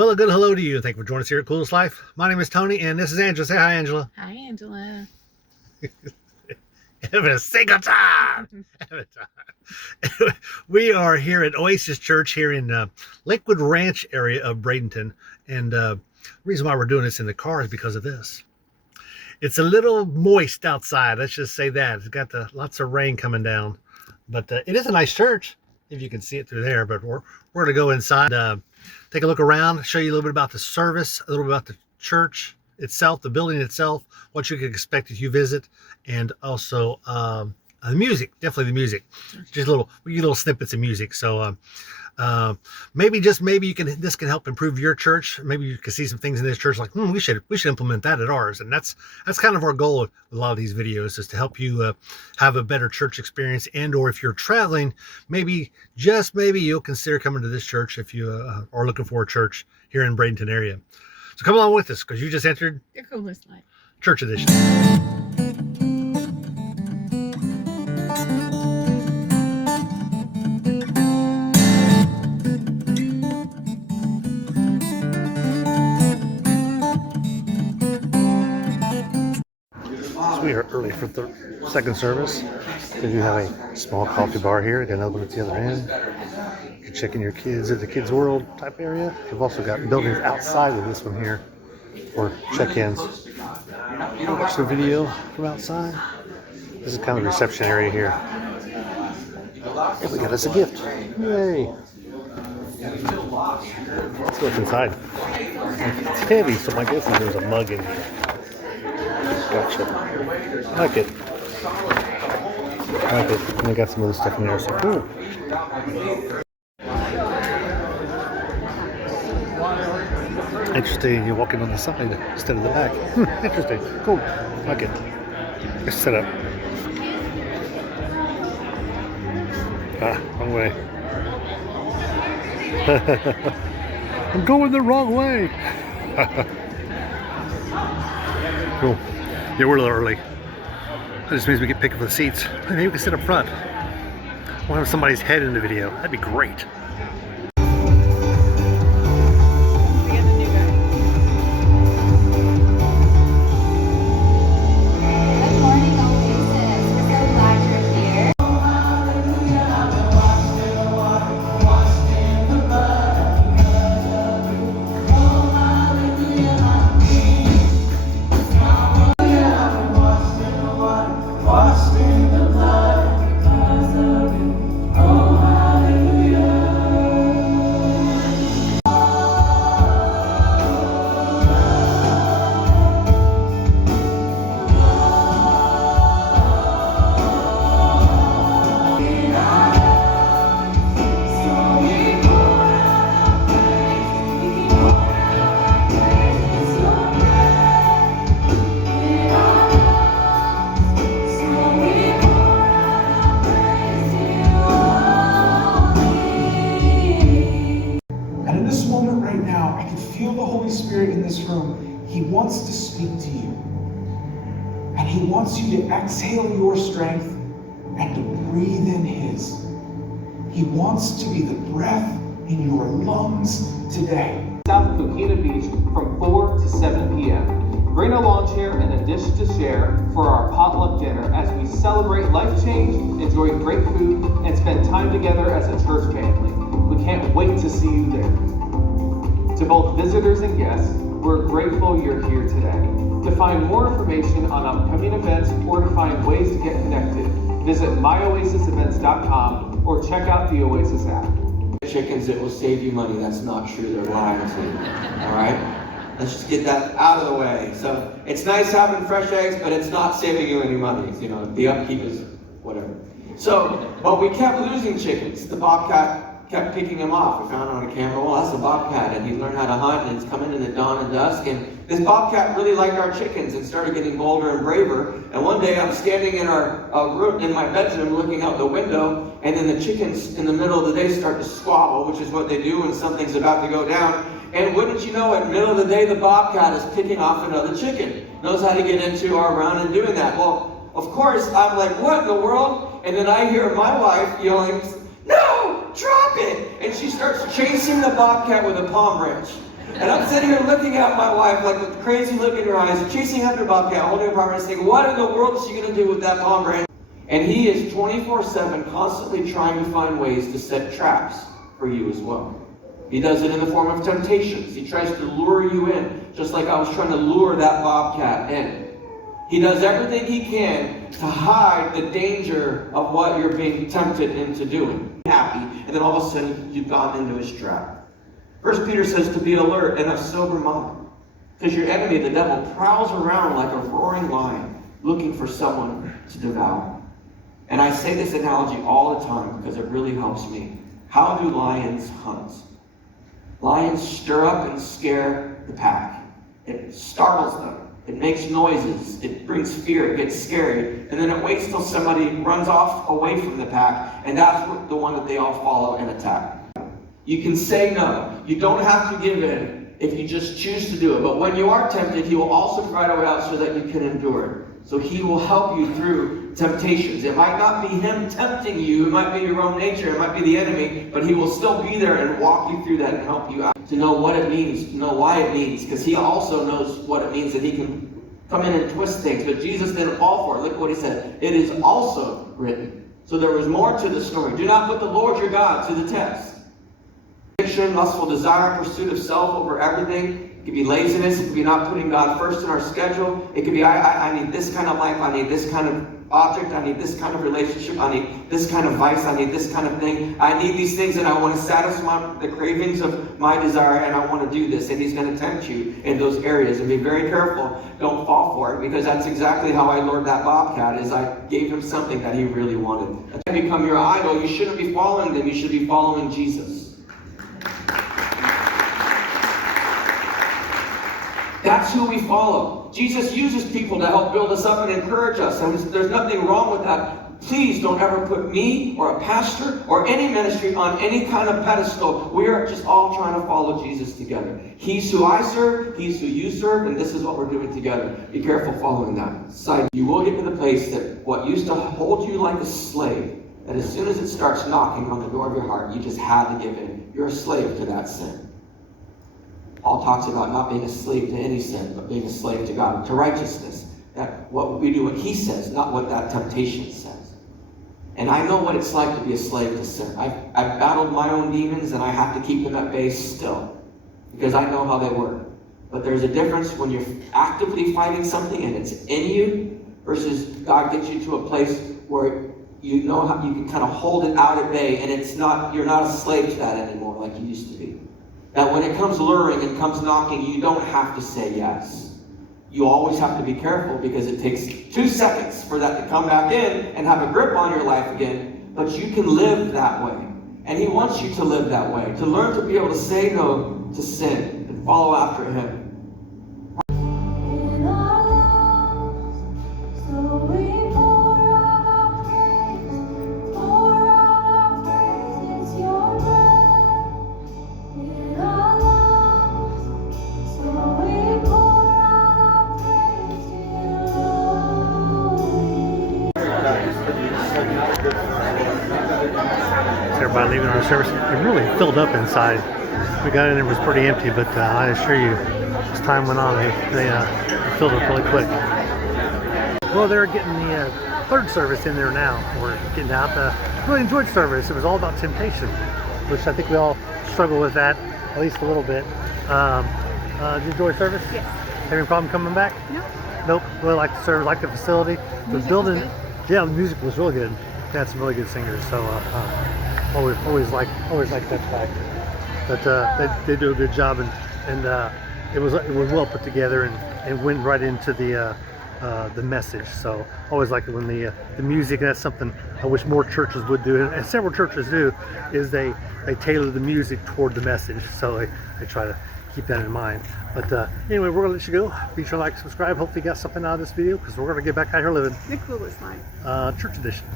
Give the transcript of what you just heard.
Well, a good hello to you. Thank you for joining us here at Coolest Life. My name is Tony, and this is Angela. Say hi, Angela. Hi, Angela. Having a single time. Having a time. We are here at Oasis Church here in Lakewood Ranch area of Bradenton. And the reason why we're doing this in the car is because of this. It's a little moist outside. Let's just say that. It's got lots of rain coming down. But it is a nice church, if you can see it through there. But we're going to go inside, take a look around, show you a little bit about the service, a little bit about the church itself, the building itself, what you can expect if you visit, and also the music. Definitely the music. Just we get little snippets of music. So maybe this can help improve your church. Maybe you can see some things in this church like we should implement that at ours. And that's kind of our goal with a lot of these videos, is to help you have a better church experience. And or if you're traveling, maybe you'll consider coming to this church if you are looking for a church here in Bradenton area. So come along with us, because you just entered Your Coolest Life Church Edition. We are early for the second service. We do have a small coffee bar here. Got another one at the other end. You can check in your kids at the Kids World type area. We've also got buildings outside of this one here for check-ins. Watch the video from outside. This is kind of the reception area here. And we got us a gift. Yay! Let's go inside. It's heavy, so my guess is there's a mug in here. Gotcha. I like it. And I got some other stuff in there, so cool. Interesting, you're walking on the side instead of the back. Interesting. Cool. I like it. Let's set up. Wrong way. I'm going the wrong way. Cool. Yeah, we're a little early. That just means we get picked for the seats. Maybe we can sit up front. We'll have somebody's head in the video. That'd be great. Feel the Holy Spirit in this room. He wants to speak to you. And He wants you to exhale your strength and to breathe in His. He wants to be the breath in your lungs today. South Coquina Beach from 4 to 7 p.m. Bring a lawn chair and a dish to share for our potluck dinner as we celebrate life change, enjoy great food, and spend time together as a church family. We can't wait to see you there. To both visitors and guests, we're grateful you're here today. To find more information on upcoming events or to find ways to get connected, visit myoasisevents.com or check out the Oasis app. Chickens, it will save you money. That's not true. They're lying to you. All right? Let's just get that out of the way. So it's nice having fresh eggs, but it's not saving you any money. You know, the upkeep is whatever. So, but we kept losing chickens. The bobcat kept picking him off. We found it on a camera. Well, that's a bobcat, and he learned how to hunt, and it's coming in the dawn and dusk. And this bobcat really liked our chickens and started getting bolder and braver. And one day I'm standing in our room, in my bedroom, looking out the window, and then the chickens in the middle of the day start to squabble, which is what they do when something's about to go down. And wouldn't you know it, middle of the day, the bobcat is picking off another chicken. Knows how to get into our round and doing that. Well, of course, I'm like, what in the world? And then I hear my wife yelling, no, drop it! And she starts chasing the bobcat with a palm branch. And I'm sitting here looking at my wife like with crazy look in her eyes, chasing after Bobcat, holding her apartment, thinking, what in the world is she going to do with that pomegranate? And he is 24/7 constantly trying to find ways to set traps for you as well. He does it in the form of temptations. He tries to lure you in, just like I was trying to lure that bobcat in. He does everything he can to hide the danger of what you're being tempted into doing. Happy, and then all of a sudden you've gone into his trap. 1 Peter says to be alert and of sober mind, because your enemy, the devil, prowls around like a roaring lion, looking for someone to devour. And I say this analogy all the time because it really helps me. How do lions hunt? Lions stir up and scare the pack. It startles them. It makes noises. It brings fear. It gets scary. And then it waits till somebody runs off away from the pack, and that's the one that they all follow and attack. You can say no. You don't have to give in if you just choose to do it. But when you are tempted, he will also provide a way out so that you can endure it. So he will help you through temptations. It might not be him tempting you. It might be your own nature. It might be the enemy. But he will still be there and walk you through that and help you out. To know what it means, to know why it means. Because he also knows what it means, that he can come in and twist things. But Jesus didn't fall for it. Look what he said. It is also written. So there was more to the story. Do not put the Lord your God to the test. Addiction, lustful desire, pursuit of self over everything. It could be laziness. It could be not putting God first in our schedule. It could be, I need this kind of life. I need this kind of object. I need this kind of relationship. I need this kind of vice. I need this kind of thing. I need these things and I want to satisfy the cravings of my desire and I want to do this. And he's going to tempt you in those areas. And be very careful. Don't fall for it, because that's exactly how I lured that bobcat, is I gave him something that he really wanted. If they become your idol, you shouldn't be following them. You should be following Jesus. That's who we follow. Jesus uses people to help build us up and encourage us. And there's nothing wrong with that. Please don't ever put me or a pastor or any ministry on any kind of pedestal. We are just all trying to follow Jesus together. He's who I serve, he's who you serve, and this is what we're doing together. Be careful following that. Side, you will get to the place that what used to hold you like a slave, that as soon as it starts knocking on the door of your heart, you just had to give in. You're a slave to that sin. Paul talks about not being a slave to any sin, but being a slave to God, to righteousness. That what we do, what he says, not what that temptation says. And I know what it's like to be a slave to sin. I've battled my own demons, and I have to keep them at bay still, because I know how they work. But there's a difference when you're actively fighting something and it's in you, versus God gets you to a place where you know how you can kind of hold it out at bay, and it's not, you're not a slave to that anymore like you used to be. That when it comes luring and comes knocking, you don't have to say yes. You always have to be careful, because it takes 2 seconds for that to come back in and have a grip on your life again. But you can live that way. And he wants you to live that way. To learn to be able to say no to sin and follow after him. Everybody leaving our service. It really filled up inside. We got in, it was pretty empty, but I assure you, as time went on, they filled up really quick. Well, they're getting the third service in there now. We're getting out. Really enjoyed service. It was all about temptation, which I think we all struggle with that, at least a little bit. Did you enjoy service? Yes. Have any problem coming back? No. Nope. Really like the service, like the facility. The building, yeah, the music was really good. They had some really good singers, so always like that fact. But they do a good job, and it was well put together and went right into the message. So always like it when the music, and that's something I wish more churches would do, and several churches do, is they tailor the music toward the message. So they try to keep that in mind. But anyway, we're gonna let you go. Be sure to like, subscribe. Hopefully you got something out of this video, because we're gonna get back out here living. The coolest line. Church edition.